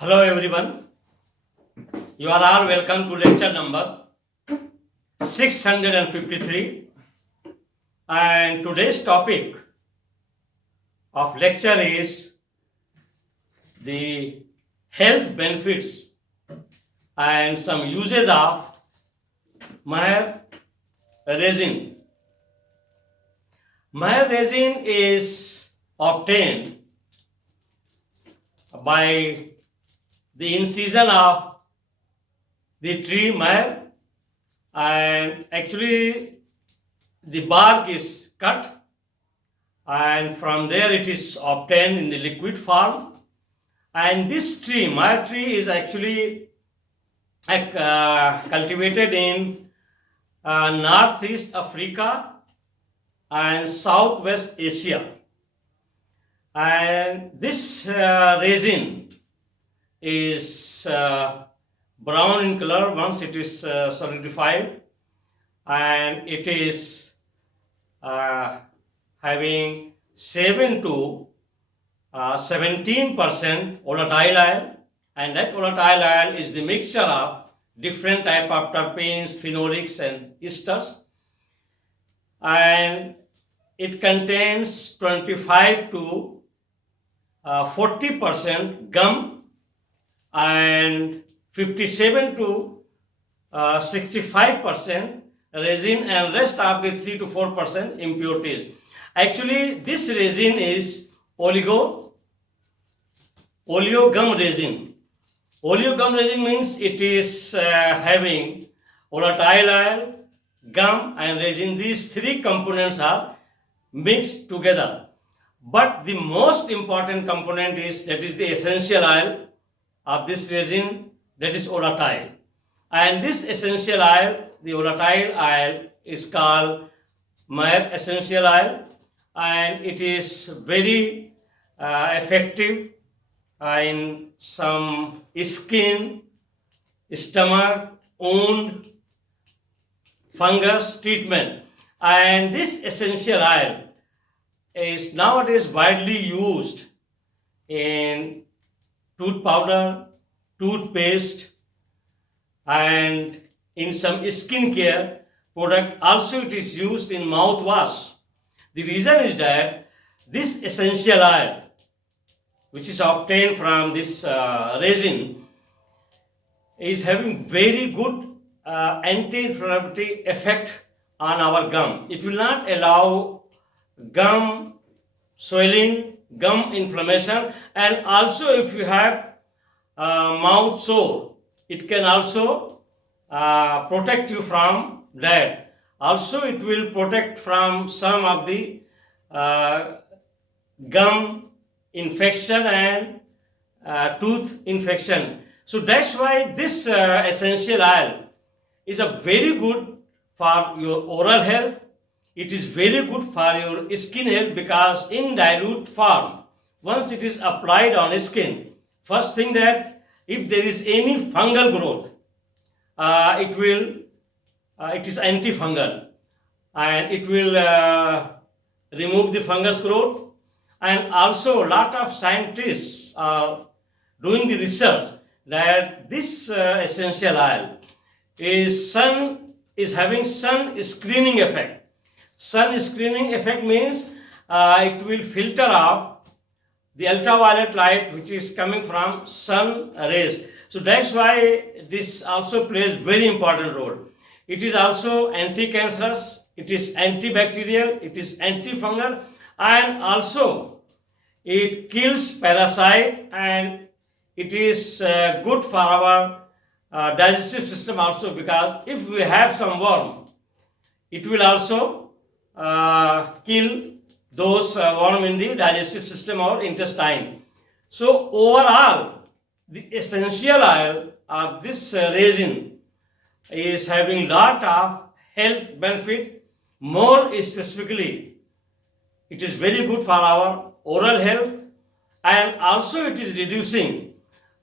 Hello everyone, you are all welcome to lecture number 653, and today's topic of lecture is the health benefits and some uses of Maher resin. Maher resin is obtained by the incision of the tree Maher, and actually the bark is cut and from there it is obtained in the liquid form. And this tree, Maher tree, is actually cultivated in northeast Africa and southwest Asia. And this resin is brown in color once it is solidified, and it is having 7 to 17% volatile oil, and that volatile oil is the mixture of different type of terpenes, phenolics and esters, and it contains 25 to 40% gum and 57 to 65% resin, and rest of the 3 to 4% impurities. Actually, this resin is oleogum resin. Oleogum resin means it is having volatile oil, gum and resin. These three components are mixed together. But the most important component is the essential oil of this resin, that is volatile. And this essential oil, the volatile oil, is called Maher essential oil, and it is very effective in some skin, stomach, wound, fungus treatment. And this essential oil is nowadays widely used in tooth powder, toothpaste, and in some skin care product. Also it is used in mouthwash. The reason is that this essential oil, which is obtained from this resin, is having very good anti-inflammatory effect on our gum. It will not allow gum swelling, gum inflammation, and also if you have mouth sore, it can also protect you from that. Also it will protect from some of the gum infection and tooth infection. So that's why this essential oil is a very good for your oral health. It is very good for your skin health, because in dilute form, once it is applied on skin, first thing that if there is any fungal growth, it is antifungal, and it will remove the fungus growth. And also a lot of scientists are doing the research that this essential oil is having sun screening effect. Sun screening effect means it will filter out the ultraviolet light which is coming from sun rays. So that's why this also plays very important role. It is also anti-cancerous, it is antibacterial, it is antifungal, and also it kills parasite, and it is good for our digestive system also, because if we have some worm, it will also kill those worm in the digestive system or intestine. So overall, the essential oil of this resin is having lot of health benefit. More specifically, it is very good for our oral health, and also it is reducing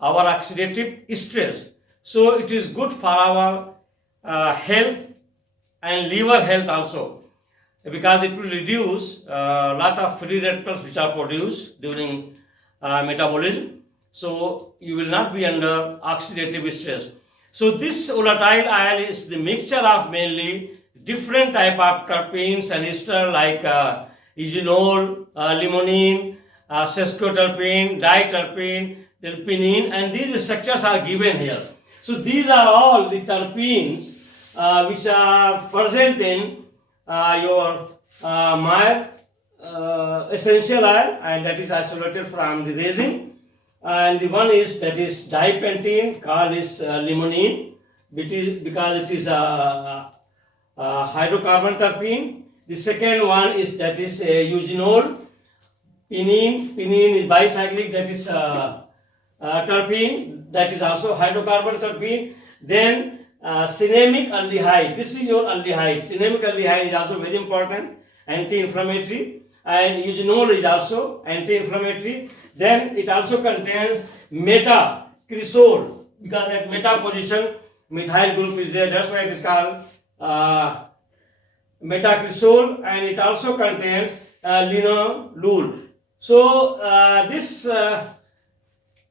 our oxidative stress. So it is good for our health and liver health also, because it will reduce a lot of free radicals which are produced during metabolism. so you will not be under oxidative stress. So this volatile oil is the mixture of mainly different type of terpenes and ester like eugenol, limonene, sesquiterpene, diterpene, terpenine, and these structures are given here. So these are all the terpenes which are present in your Meyer essential oil, and that is isolated from the resin. And the one is that is dipentene, called is limonene, because it is a hydrocarbon terpene. The second one is that is eugenol, pinene is bicyclic, that is terpene, that is also hydrocarbon terpene. Then cinnamic aldehyde, this is your aldehyde. Cinnamic aldehyde is also very important, anti-inflammatory, and eugenol is also anti-inflammatory. Then it also contains metacresol, because at meta position methyl group is there, that's why it is called metacresol, and it also contains linalool. So this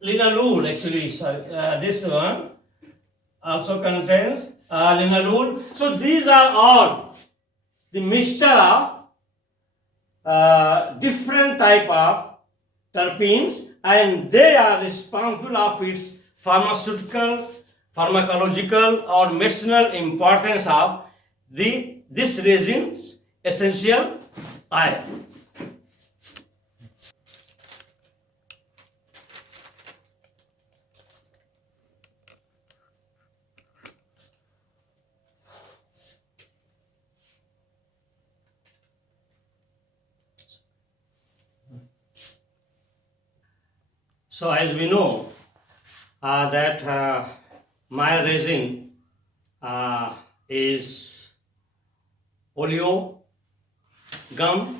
linalool actually, this one also contains linalool. So these are all the mixture of different type of terpenes, and they are responsible of its pharmaceutical, pharmacological or medicinal importance of this resin's essential oil. So as we know that Meyer resin is oleo gum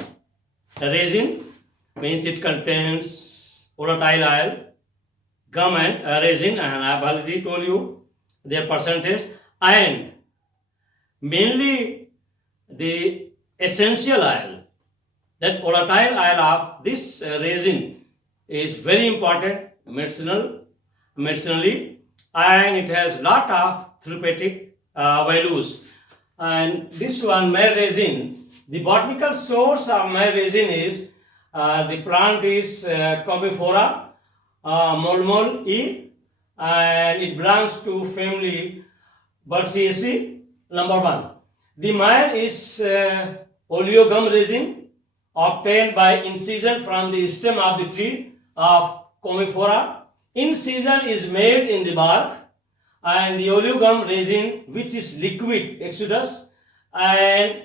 resin, means it contains volatile oil, gum and resin, and I have already told you their percentage, and mainly the essential oil, that volatile oil of this resin is very important medicinally, and it has lot of therapeutic values. And this one, Meyer resin, the botanical source of Meyer resin is the plant is Commiphora molmol-E, and it belongs to family Berciaceae. Number one, the Meyer is oleogum resin obtained by incision from the stem of the tree of Commiphora. Incision is made in the bark, and the oleogum resin, which is liquid exodus and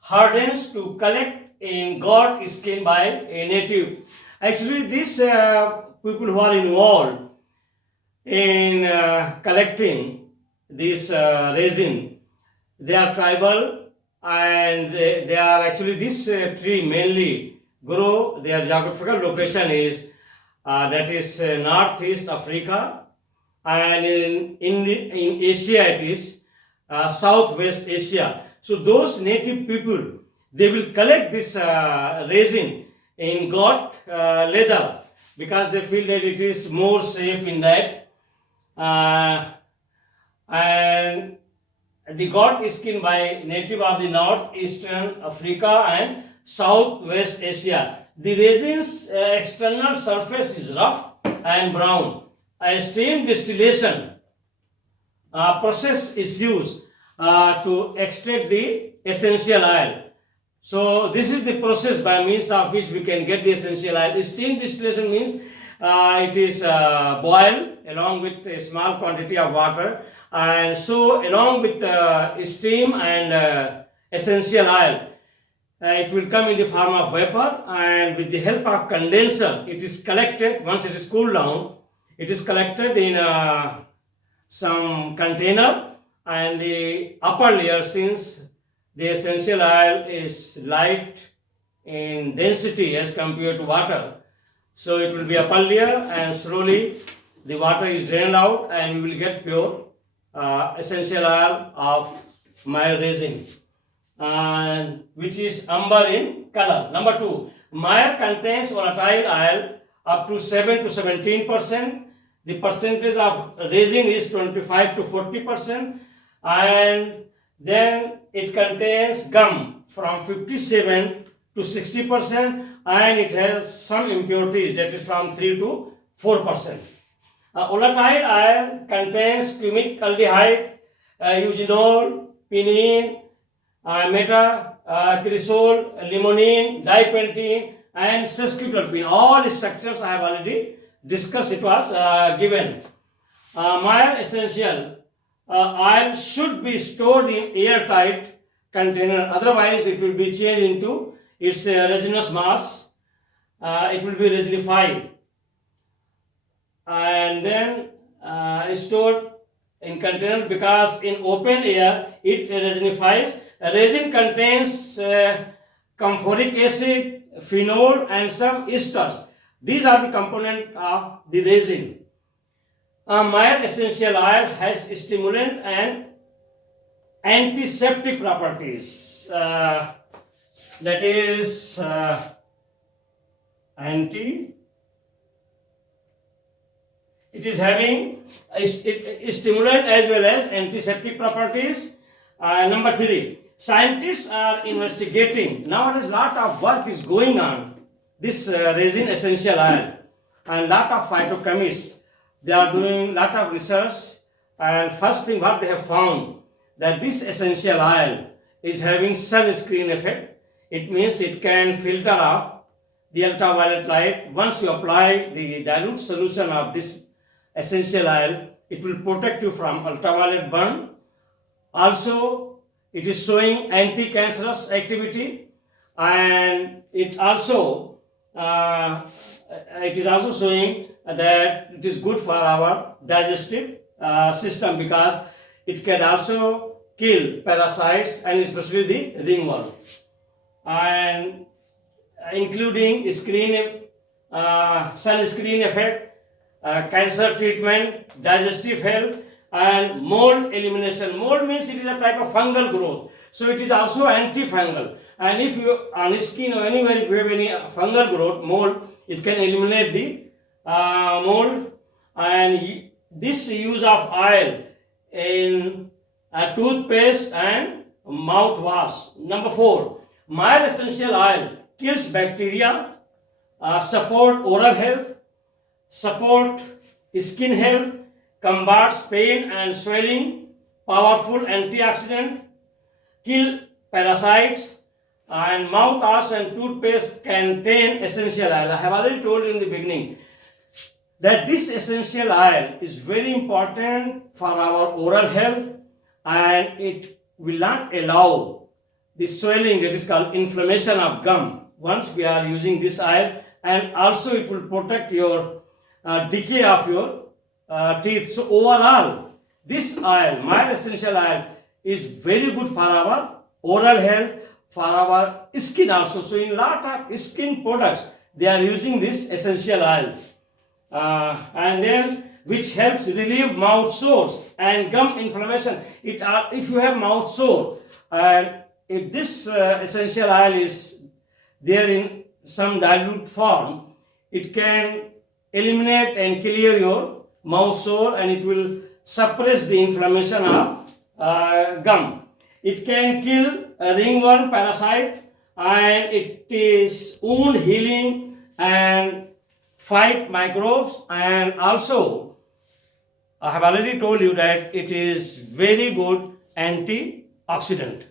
hardens to collect in goat skin by a native. Actually, these people who are involved in collecting this resin, they are tribal, and they are actually, this tree mainly grow, their geographical location is that is northeast Africa, and in Asia it is southwest Asia. So those native people, they will collect this resin in goat leather, because they feel that it is more safe in that, and the goat skin by native of the northeastern Africa and southwest Asia. The resin's external surface is rough and brown. A steam distillation process is used to extract the essential oil. So this is the process by means of which we can get the essential oil. Steam distillation means it is boiled along with a small quantity of water, and so along with steam and essential oil, it will come in the form of vapor, and with the help of condenser it is collected. Once it is cooled down, it is collected in some container, and the upper layer, since the essential oil is light in density as compared to water, so it will be upper layer, and slowly the water is drained out, and you will get pure essential oil of Meyer resin, which is amber in color. Number two, Meyer contains volatile oil up to 7 to 17%. The percentage of resin is 25 to 40%, and then it contains gum from 57 to 60%, and it has some impurities, that is from 3 to 4%. Volatile iron contains cumic aldehyde, eugenol, pinene, cresol, limonene, dipentene, and sesquiterpene. All structures I have already discussed. It was given. Meyer essential oil should be stored in airtight container. Otherwise, it will be changed into its resinous mass. It will be resinified, and then stored in container, because in open air it resinifies. Resin contains camphoric acid, phenol, and some esters. These are the components of the resin. Meyer essential oil has stimulant and antiseptic properties. That is it is having stimulant as well as antiseptic properties. Number 3, scientists are investigating. Nowadays, lot of work is going on this resin essential oil, and lot of phytochemists, they are doing lot of research. And first thing what they have found, that this essential oil is having sunscreen effect. It means it can filter out the ultraviolet light. Once you apply the dilute solution of this essential oil, it will protect you from ultraviolet burn. Also, it is showing anti-cancerous activity, and it is also showing that it is good for our digestive system, because it can also kill parasites, and especially the ringworm, and including sunscreen effect, cancer treatment, digestive health, and mold elimination. Mold means it is a type of fungal growth, so it is also antifungal. And if you on skin or anywhere, if you have any fungal growth, mold, it can eliminate the mold. And this use of oil in toothpaste and mouthwash. Number 4, Meyer essential oil kills bacteria, support oral health, support skin health, combats pain and swelling, powerful antioxidant, kill parasites, and mouthwash and toothpaste contain essential oil. I have already told you in the beginning that this essential oil is very important for our oral health, and it will not allow the swelling, that is called inflammation of gum, once we are using this oil. And also it will protect your decay of your teeth. So overall, this oil, Meyer essential oil, is very good for our oral health, for our skin also. So in lot of skin products, they are using this essential oil, and then which helps relieve mouth sores and gum inflammation. If you have mouth sore, and if this essential oil is there in some dilute form, it can eliminate and clear your mouth sore, and it will suppress the inflammation of gum. It can kill a ringworm parasite, and it is wound healing and fight microbes. And also, I have already told you that it is very good antioxidant.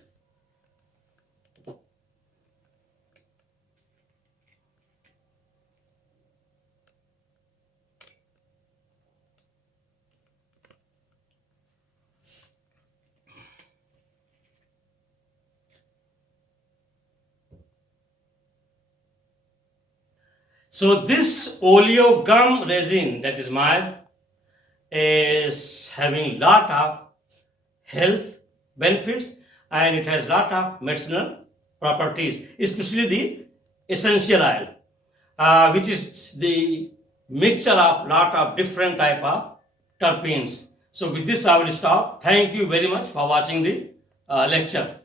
So this oleo gum resin, that is Meyer, is having lot of health benefits, and it has lot of medicinal properties, especially the essential oil, which is the mixture of lot of different type of terpenes. So with this I will stop. Thank you very much for watching the lecture.